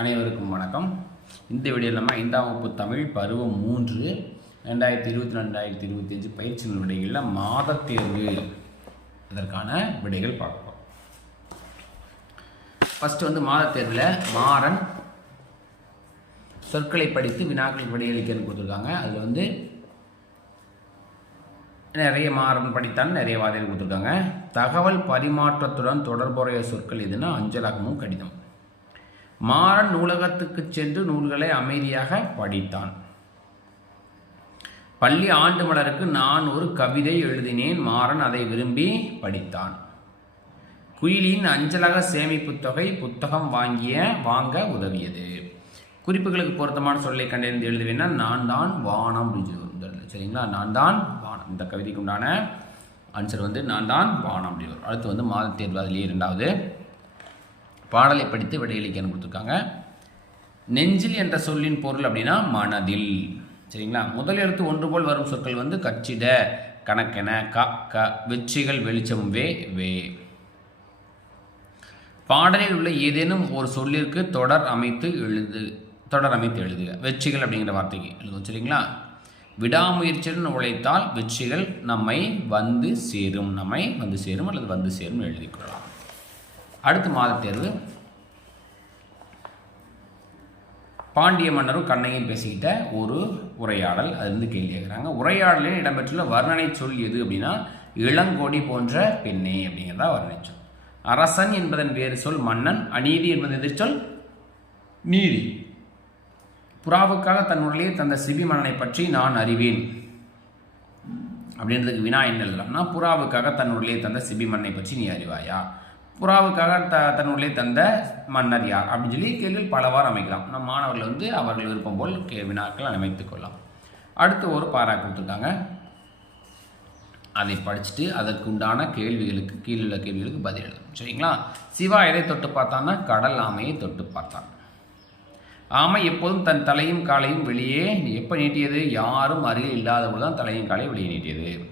அனைவருக்கும் வணக்கம். இந்த வீடியோவில் நம்ம ஐந்தாம் வகுப்பு தமிழ் பருவம் மூன்று ரெண்டாயிரத்தி இருபத்தி ரெண்டாயிரத்தி இருபத்தி அஞ்சு பயிற்சி விடைகளில் மாதத்தேர்வு தேர்வு. அதற்கான விடைகள் பார்ப்போம். ஃபஸ்ட்டு வந்து மாதத்தேர்வில் மாறன் சொற்களை படித்து வினாக்கள் விடையளிக்கன்னு கொடுத்துருக்காங்க. அதில் வந்து நிறைய மாறன் படித்தான் நிறைய வாதைகள் கொடுத்துருக்காங்க. தகவல் பரிமாற்றத்துடன் தொடர்புடைய சொற்கள் எதுனா அஞ்சலாகமும் கடிதம். மாறன் நூலகத்துக்கு சென்று நூல்களை அமைதியாக படித்தான். பள்ளி ஆண்டு மலருக்கு நான் ஒரு கவிதை எழுதினேன். மாறன் அதை விரும்பி படித்தான். குயிலின் அஞ்சலக சேமிப்பு தொகை புத்தகம் வாங்கிய வாங்க உதவியது. குறிப்புகளுக்கு பொருத்தமான சொல்லை கண்டறிந்து எழுதுவேன்னா நான் தான் வானம் அப்படின்னு சொல்லி சரிங்களா? நான் தான் வானம். இந்த கவிதைக்கு உண்டான ஆன்சர் வந்து நான் தான் வானம் அப்படின்னு அடுத்து வந்து மாத தேர்வு அதுலேயே இரண்டாவது. பாடலை படித்து விடையளிக்கன்னு கொடுத்துருக்காங்க. நெஞ்சில் என்ற சொல்லின் பொருள் அப்படின்னா மனதில். சரிங்களா? முதல் எழுத்து ஒன்று போல் வரும் சொற்கள் வந்து கச்சிட கணக்கென க க வெற்றிகள் வெளிச்சம் வே வே. பாடலில் உள்ள ஏதேனும் ஒரு சொல்லிற்கு தொடர் அமைத்து எழுது தொடர் அமைத்து எழுதுக. வெற்றிகள் அப்படிங்கிற வார்த்தைக்கு எழுதுவோம் சரிங்களா? விடாமுயற்சியுடன் உழைத்தால் வெற்றிகள் நம்மை வந்து சேரும் நம்மை வந்து சேரும் அல்லது வந்து சேரும் எழுதிக்கொள்ளலாம். அடுத்த மாத தேர்வு. பாண்டிய மன்னரும் கண்ணையும் பேசிக்கிட்ட ஒரு உரையாடல் அது வந்து கேள்வி கேட்குறாங்க. உரையாடலில் இடம்பெற்றுள்ள வர்ணனை சொல் எது அப்படின்னா இளங்கோடி போன்ற பெண்ணே அப்படிங்கிறதா வர்ணனை சொல். அரசன் என்பதன் வேறு சொல் மன்னன் அநீதி என்பது எதிர்ச்சொல் நீதி. புறாவுக்காக தன்னுடைய தந்த சிபி மன்னனை பற்றி நான் அறிவேன் அப்படின்றதுக்கு வினா என்ன எழுதலாம்னா புறாவுக்காக தன்னுடைய தந்த சிபி மன்னனை பற்றி நீ அறிவாயா? புறாவுக்காக த தன்னுடைய தந்த மன்னர் யார்? அப்படின்னு சொல்லி கேள்விகள் பலவாறு அமைக்கலாம். நம் மாணவர்கள் வந்து அவர்கள் விருப்பம் போல் கே வினாக்கள் அமைத்துக் கொள்ளலாம். அடுத்து ஒரு பாரா கொடுத்துருக்காங்க. அதை படிச்சுட்டு அதற்கு உண்டான கேள்விகளுக்கு கீழே உள்ள கேள்விகளுக்கு பதில் எழுதணும் சரிங்களா? சிவா எதை தொட்டு பார்த்தான்னா கடல் ஆமையை தொட்டு பார்த்தான். ஆமை எப்போதும் தன் தலையும் காலையும் வெளியே எப்போ நீட்டியது? யாரும் அருகில் இல்லாதபோது தான் தலையும் காலையும் வெளியே நீட்டியது.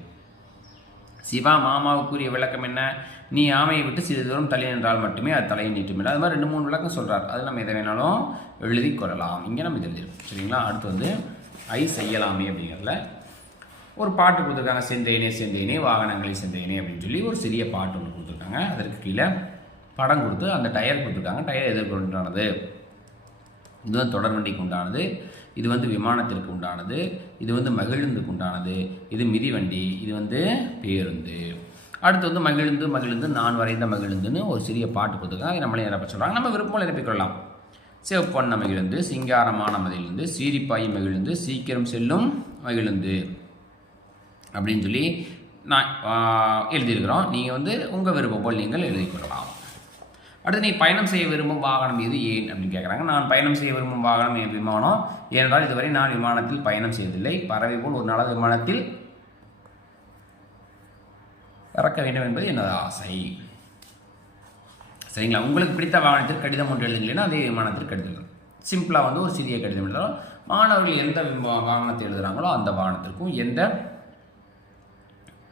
சிவா மாமாவுக்குரிய விளக்கம் என்ன? நீ ஆமையை விட்டு சிறிது தூரம் தள்ளி நின்றால் மட்டுமே அது தலையை நீட்டும் அது மாதிரி ரெண்டு மூணு விளக்கம் சொல்கிறார் அது நம்ம எதை வேணாலும் எழுதி கொள்ளலாம். இங்கே நம்ம தெரிஞ்சிருக்கோம் சரிங்களா? அடுத்து வந்து ஐ செய்யலாமே அப்படிங்கிறதுல ஒரு பாட்டு கொடுத்துருக்காங்க. செந்தேனே செந்தேனே வாகனங்களை செந்தேனே அப்படின்னு சொல்லி ஒரு சிறிய பாட்டு ஒன்று கொடுத்துருக்காங்க. அதற்கு கீழே படம் கொடுத்து அந்த டயர் கொடுத்துருக்காங்க. டயர் எதிர்கொண்டானது இது வந்து தொடர்வண்டிக்கு உண்டானது. இது வந்து விமானத்திற்கு உண்டானது. இது வந்து மகிழுந்துக்கு உண்டானது. இது மிதிவண்டி இது வந்து பேருந்து. அடுத்து வந்து மகிழ்ந்து மகிழ்ந்து நான் வரைந்த மகிழ்ந்துன்னு ஒரு சிறிய பாட்டு கொடுத்துருக்காங்க. அதை நம்மளே நிரப்ப சொல்கிறாங்க நம்ம விருப்பம் நிரப்பிக்கொள்ளலாம் சிவப்பண்ண மகிழ்ந்து சிங்காரமான மகிழ்ந்து சீரிப்பாய் மகிழ்ந்து சீக்கிரம் செல்லும் மகிழ்ந்து அப்படின்னு சொல்லி நான் எழுதியிருக்கிறோம். நீங்கள் வந்து உங்கள் விருப்பம் போல் நீங்கள் எழுதிக்கொள்ளலாம் அடுத்து நீ பயணம் செய்ய விரும்பும் வாகனம் எது? ஏன் அப்படின்னு கேட்குறாங்க நான் பயணம் செய்ய விரும்பும் வாகனம் என் விமானம். ஏனென்றால் இதுவரை நான் விமானத்தில் பயணம் செய்வதில்லை பறவை போல் ஒரு நல்ல விமானத்தில் பறக்க வேண்டும் என்பது எனது ஆசை. சரிங்களா? உங்களுக்கு பிடித்த வாகனத்தில் கடிதம் ஒன்று எழுதுங்களேன்னா அதே விமானத்தில் கடிதம் சிம்பிளாக வந்து ஒரு சிறிய கடிதம் எழுதுகிறோம் மாணவர்கள் எந்த வாகனத்தை எழுதுகிறாங்களோ அந்த வாகனத்திற்கும் எந்த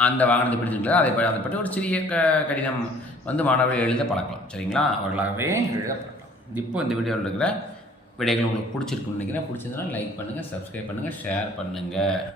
அந்த வாகனத்தை பிடிச்சிருக்கோ அதை அதை பற்றி ஒரு சிறிய க கடிதம் வந்து மாணவர்கள் எழுத பழக்கலாம். சரிங்களா? அவர்களாகவே எழுத பழக்கலாம். இப்போ இந்த வீடியோவில் இருக்கிற விடைகள் உங்களுக்கு பிடிச்சிருக்குன்னு நினைக்கிறேன். பிடிச்சதுன்னா லைக் பண்ணுங்கள் சப்ஸ்கிரைப் பண்ணுங்கள் ஷேர் பண்ணுங்கள்